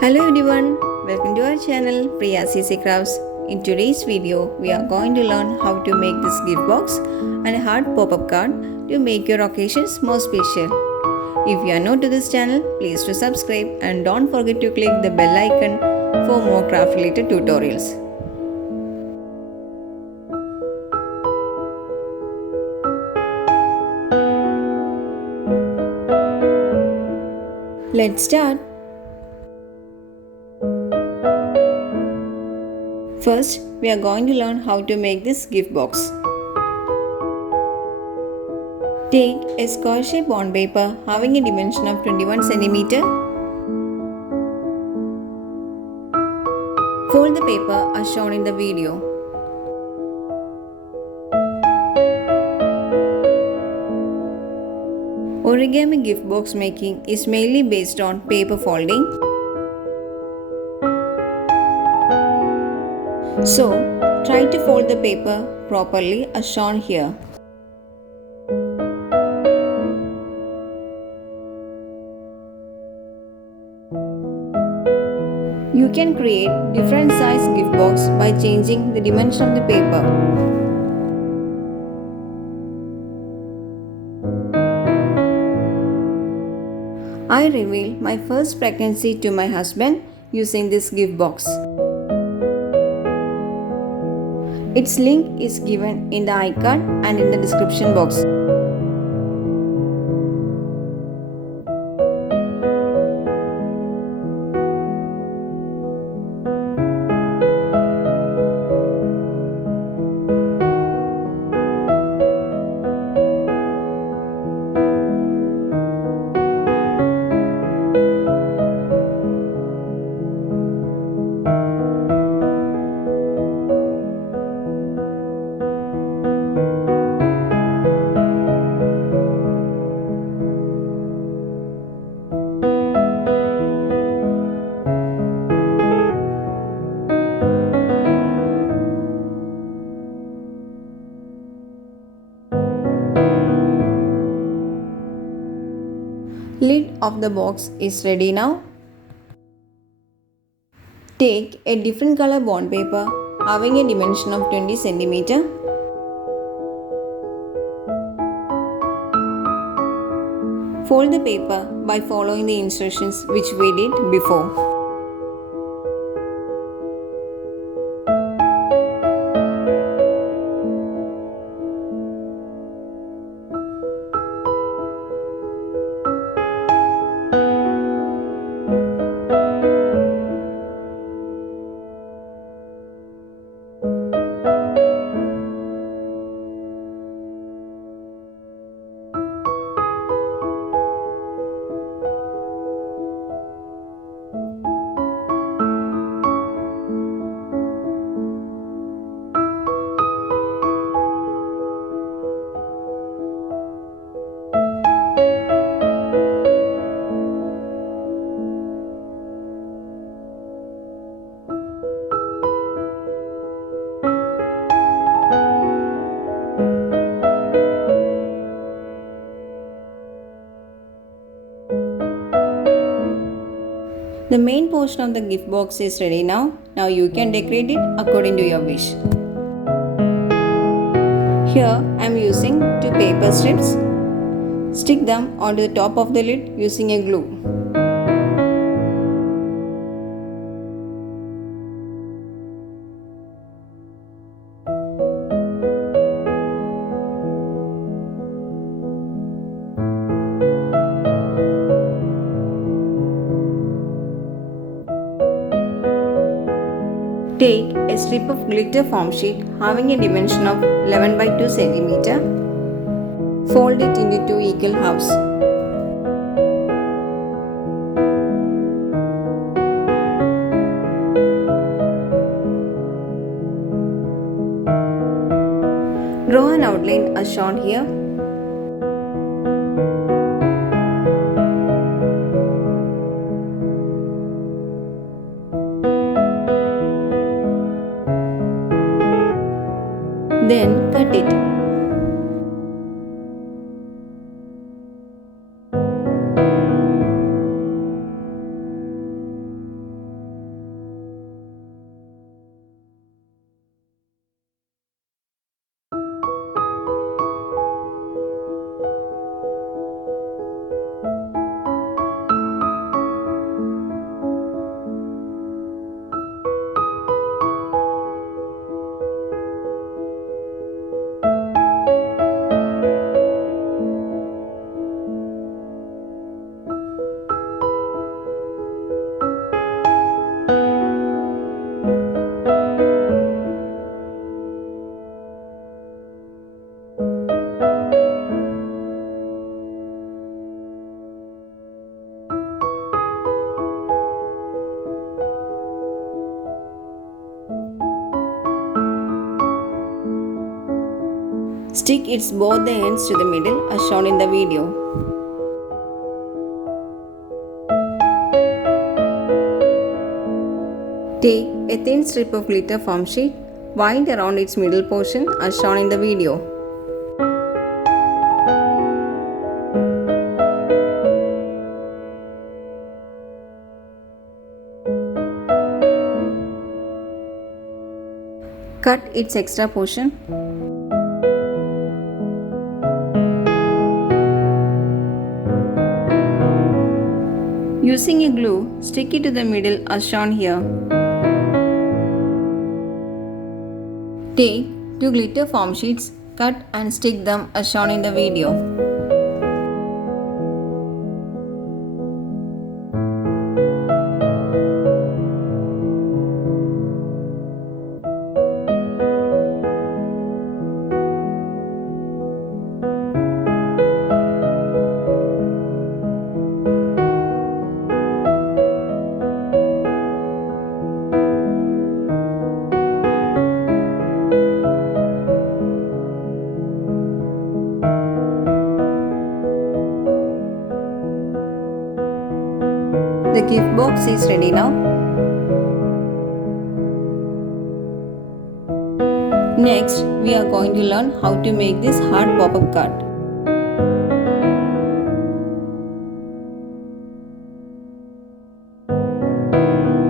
Hello everyone, welcome to our channel Priya Crafts. In today's video, we are going to learn how to make this gift box and a heart pop-up card to make your occasions more special. If you are new to this channel, please do subscribe and don't forget to click the bell icon for more craft related tutorials. Let's start. First, we are going to learn how to make this gift box. Take a square shape bond paper having a dimension of 21 cm. Fold the paper as shown in the video. Origami gift box making is mainly based on paper folding. So, try to fold the paper properly as shown here. You can create different size gift box by changing the dimension of the paper. I revealed my first pregnancy to my husband using this gift box. Its link is given in the icon and in the description box. Lid of the box is ready now. Take a different color bond paper having a dimension of 20 cm. Fold the paper by following the instructions which we did before. The main portion of the gift box is ready now. Now you can decorate it according to your wish. Here I am using 2 paper strips. Stick them onto the top of the lid using a glue. Take a strip of glitter foam sheet having a dimension of 11 by 2 cm. Fold it into 2 equal halves. Draw an outline as shown here. Then cut it. Stick its both the ends to the middle as shown in the video. Take a thin strip of glitter foam sheet, wind around its middle portion as shown in the video. Cut its extra portion. Using a glue, stick it to the middle as shown here. Take two glitter foam sheets, cut and stick them as shown in the video. The gift box is ready now. Next, we are going to learn how to make this hard pop-up card.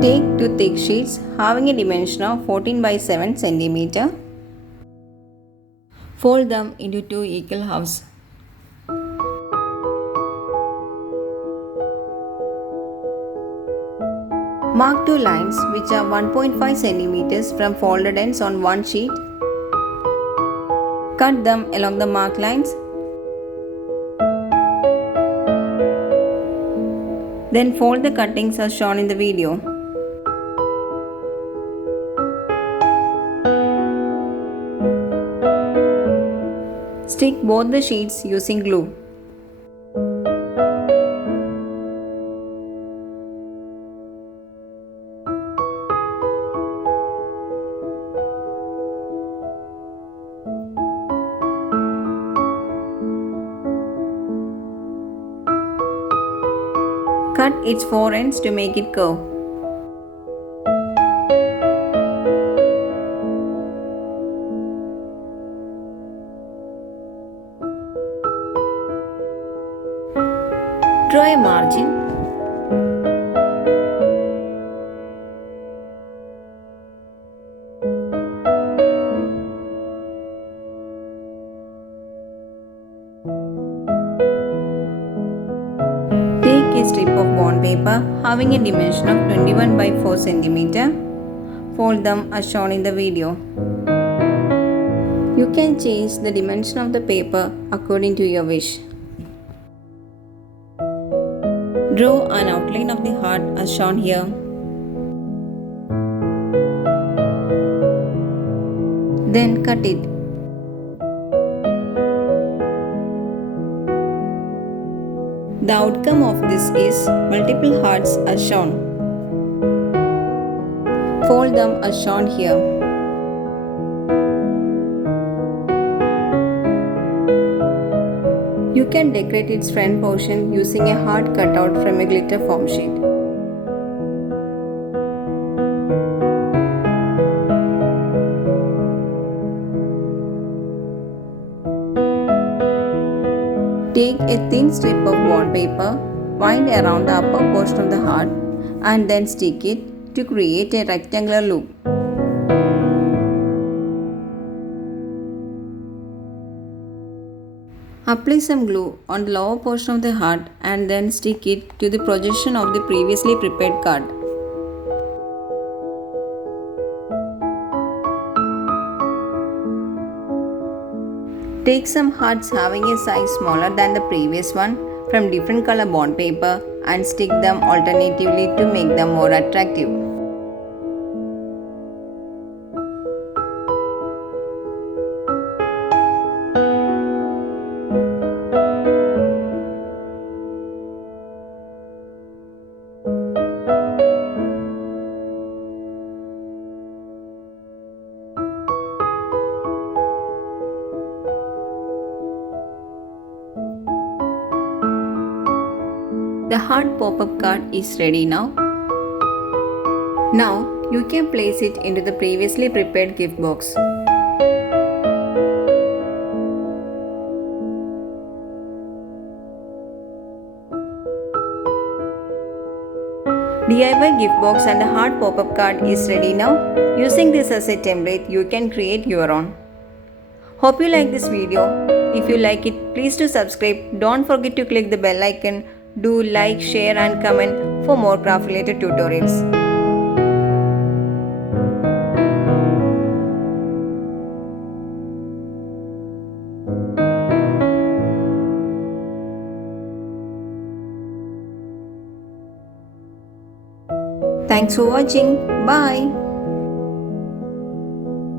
Take two thick sheets having a dimension of 14 by 7 cm. Fold them into two equal halves. Mark two lines which are 1.5 cm from folded ends on one sheet. Cut them along the marked lines. Then fold the cuttings as shown in the video. Stick both the sheets using glue. Cut its four ends to make it curve. Draw a margin. Take a strip of bond paper having a dimension of 21 by 4 cm. Fold them as shown in the video. You can change the dimension of the paper according to your wish. Draw an outline of the heart as shown here. Then cut it. The outcome of this is multiple hearts as shown. Fold them as shown here. You can decorate its front portion using a heart cutout from a glitter foam sheet. Take a thin strip of bond paper, wind around the upper portion of the heart and then stick it to create a rectangular loop. Apply some glue on the lower portion of the heart and then stick it to the projection of the previously prepared card. Take some hearts having a size smaller than the previous one from different color bond paper and stick them alternatively to make them more attractive. The heart pop-up card is ready now. Now you can place it into the previously prepared gift box. DIY gift box and a heart pop-up card is ready now. Using this as a template, you can create your own. Hope you like this video. If you like it, please do subscribe. Don't forget to click the bell icon. Do like, share and comment for more craft related tutorials. Thanks for watching. Bye.